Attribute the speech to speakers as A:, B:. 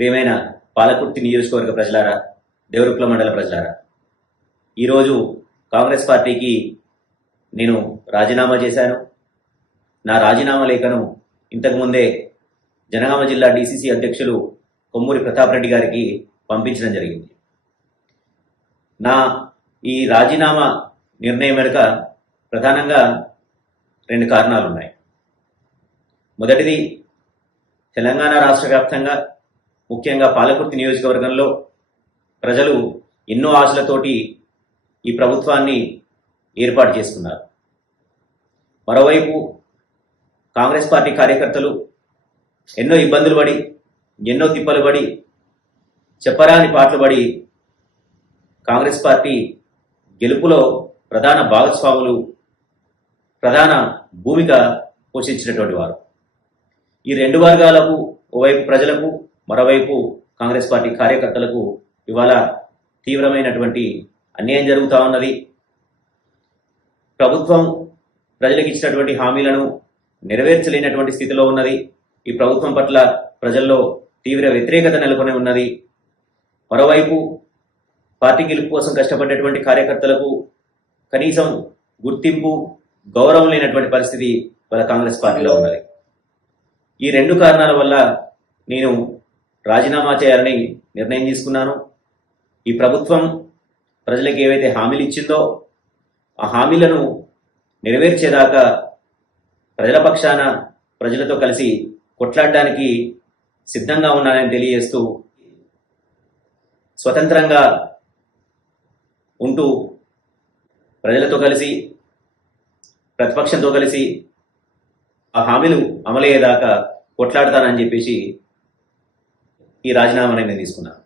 A: ప్రియమైన పాలకుర్తి నియోజకవర్గ ప్రజలారా దేవరుకుల మండల ప్రజలారా ఈరోజు కాంగ్రెస్ పార్టీకి నేను రాజీనామా చేశాను. నా రాజీనామా లేఖను ఇంతకుముందే జనగామ జిల్లా డీసీసీ అధ్యక్షులు కొమ్మూరి ప్రతాప్ రెడ్డి గారికి పంపించడం జరిగింది. నా ఈ రాజీనామా నిర్ణయం వెనుక ప్రధానంగా రెండు కారణాలు ఉన్నాయి మొదటిది తెలంగాణ రాష్ట్ర వ్యాప్తంగా ముఖ్యంగా పాలకుర్తి నియోజకవర్గంలో ప్రజలు ఎన్నో ఆశలతోటి ఈ ప్రభుత్వాన్ని ఏర్పాటు చేసుకున్నారు. మరోవైపు కాంగ్రెస్ పార్టీ కార్యకర్తలు ఎన్నో ఇబ్బందులు పడి ఎన్నో తిప్పలు పడి చెప్పరాని పాటలు పడి కాంగ్రెస్ పార్టీ గెలుపులో ప్రధాన భాగస్వాములు ప్రధాన భూమిక పోషించినటువంటి వారు. ఈ రెండు వర్గాలకు ఓవైపు ప్రజలకు మరోవైపు కాంగ్రెస్ పార్టీ కార్యకర్తలకు ఇవాళ తీవ్రమైనటువంటి అన్యాయం జరుగుతూ ఉన్నది. ప్రభుత్వం ప్రజలకు ఇచ్చినటువంటి హామీలను నెరవేర్చలేనటువంటి స్థితిలో ఉన్నది. ఈ ప్రభుత్వం పట్ల ప్రజల్లో తీవ్ర వ్యతిరేకత నెలకొని ఉన్నది. మరోవైపు పార్టీ గెలుపు కోసం కష్టపడేటువంటి కార్యకర్తలకు కనీసం గుర్తింపు గౌరవం లేనటువంటి పరిస్థితి వాళ్ళ కాంగ్రెస్ పార్టీలో ఉన్నది. ఈ రెండు కారణాల వల్ల నేను రాజీనామా చేయాలని నిర్ణయం తీసుకున్నాను. ఈ ప్రభుత్వం ప్రజలకు ఏవైతే హామీలు ఇచ్చిందో ఆ హామీలను నెరవేర్చేదాకా ప్రజల పక్షాన ప్రజలతో కలిసి కొట్లాడడానికి సిద్ధంగా ఉన్నానని తెలియజేస్తూ స్వతంత్రంగా ఉంటూ ప్రజలతో కలిసి ప్రతిపక్షంతో కలిసి ఆ హామీలు అమలయ్యేదాకా కొట్లాడతానని చెప్పేసి ఈ రాజీనామా నేను తీసుకున్నాను.